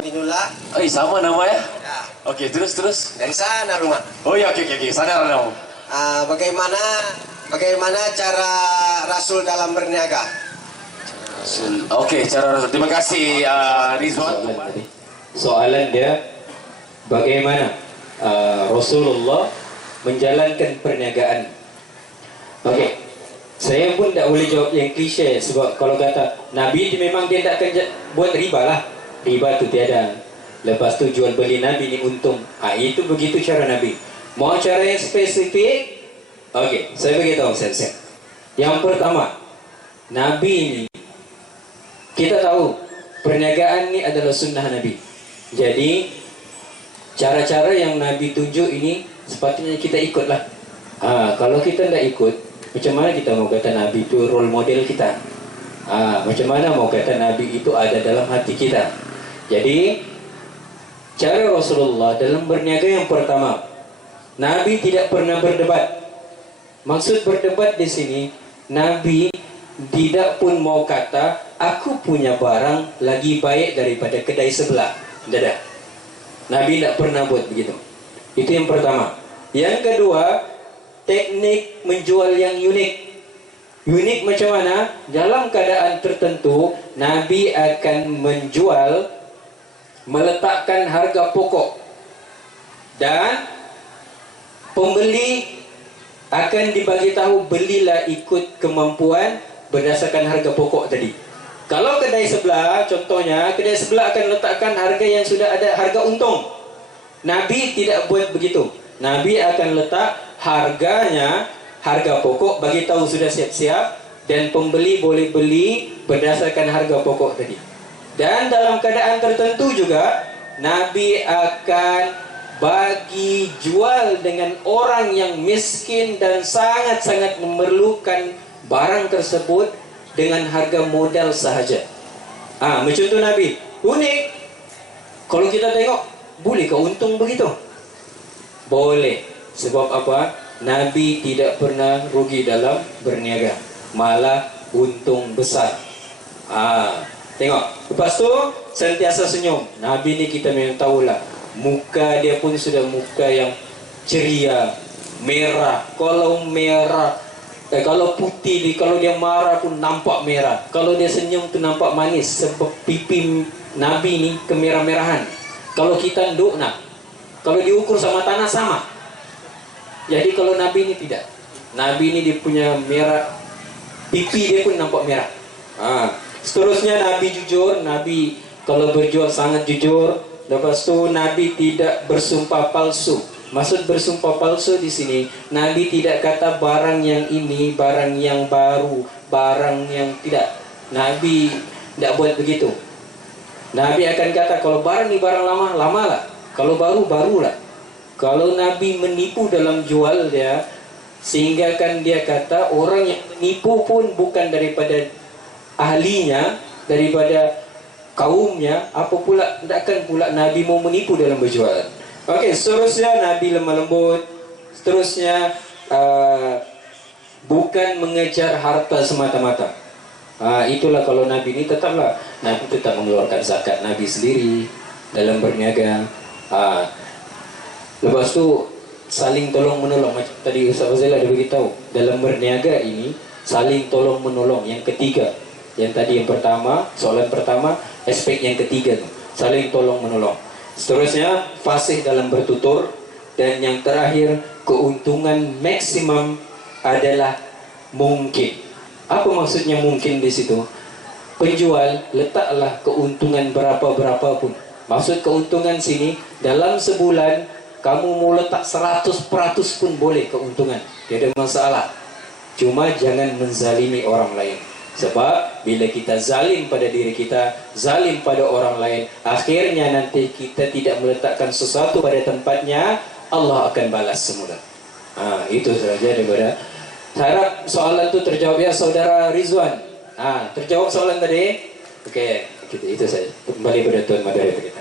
Binula. Sama nama ya? Ya. Oke, terus. Dari sana rumah. Oh ya, oke. Sana nama. Bagaimana cara Rasul dalam berniaga? Oke, cara Rasul. Terima kasih Rizwan. Soalan dia, bagaimana Rasulullah menjalankan perniagaan? Oke, saya pun tak boleh jawab yang klise, sebab kalau kata Nabi memang dia tak akan buat riba lah. Riba tu tiada. Lepas tu jual beli Nabi ni untung. Itu begitu cara Nabi. Mau cara yang spesifik? Oke, saya beritahu sensei. Yang pertama, Nabi ini kita tahu perniagaan ni adalah sunnah Nabi. Jadi cara-cara yang Nabi tunjuk ini sepatutnya kita ikutlah. Kalau kita tidak ikut, macam mana kita mau kata Nabi itu role model kita? Macam mana mau kata Nabi itu ada dalam hati kita? Jadi cara Rasulullah dalam berniaga yang pertama, Nabi tidak pernah berdebat. Maksud berdebat di sini, Nabi tidak pun mau kata aku punya barang lagi baik daripada kedai sebelah. Tidak. Nabi tidak pernah buat begitu. Itu yang pertama. Yang kedua, teknik menjual yang unik. Unik macam mana? Dalam keadaan tertentu, Nabi akan meletakkan harga pokok, dan pembeli akan dibagi tahu belilah ikut kemampuan berdasarkan harga pokok tadi. Kalau kedai sebelah, contohnya kedai sebelah akan letakkan harga yang sudah ada harga untung. Nabi tidak buat begitu. Nabi akan letak harganya, harga pokok, bagi tahu sudah siap-siap, dan pembeli boleh beli berdasarkan harga pokok tadi. Dan dalam keadaan tertentu juga Nabi akan bagi jual dengan orang yang miskin dan sangat-sangat memerlukan barang tersebut dengan harga modal sahaja. Macam tu Nabi. Unik. Kalau kita tengok, boleh ke untung begitu? Boleh. Sebab apa? Nabi tidak pernah rugi dalam berniaga, malah untung besar. Tengok. Lepas tu sentiasa senyum. Nabi ni kita memang tahulah, muka dia pun sudah muka yang ceria, merah. Kalau merah, kalau putih, kalau dia marah pun nampak merah. Kalau dia senyum tu nampak manis, sebab pipi Nabi ni kemerah-merahan. Kalau kita nduk kalau diukur sama tanah sama. Jadi kalau Nabi ni tidak. Nabi ni dia punya merah, pipi dia pun nampak merah. Seterusnya Nabi jujur. Nabi kalau berjual sangat jujur. Lepas tu Nabi tidak bersumpah palsu. Maksud bersumpah palsu di sini, Nabi tidak kata barang yang ini, barang yang baru, barang yang tidak. Nabi tidak buat begitu. Nabi akan kata kalau barang ni barang lama, lamalah. Kalau baru, barulah. Kalau Nabi menipu dalam jual dia, sehingga kan dia kata orang yang menipu pun bukan daripada ahlinya, daripada kaumnya, apa pula takkan pula Nabi mau menipu dalam berjualan. Okey, seterusnya Nabi lemah lembut. Seterusnya bukan mengejar harta semata-mata. Itulah kalau Nabi ini tetaplah Nabi tetap mengeluarkan zakat Nabi sendiri dalam berniaga. Lepas tu saling tolong menolong, macam tadi Ustaz Fazil ada beritahu, dalam berniaga ini saling tolong menolong. Yang ketiga, yang tadi yang pertama, soalan pertama, aspek yang ketiga tu, saling tolong menolong. Seterusnya fasih dalam bertutur, dan yang terakhir keuntungan maksimum adalah mungkin. Apa maksudnya mungkin di situ? Penjual letaklah keuntungan berapa-berapa pun. Maksud keuntungan sini, dalam sebulan kamu mau letak 100% pun boleh keuntungan, tidak ada masalah. Cuma jangan menzalimi orang lain. Sebab bila kita zalim pada diri kita, zalim pada orang lain, akhirnya nanti kita tidak meletakkan sesuatu pada tempatnya, Allah akan balas semula. Itu saja daripada. Harap soalan itu terjawab ya Saudara Rizwan. Terjawab soalan tadi? Oke, itu saja. Kembali pada Tuan Moderator kita.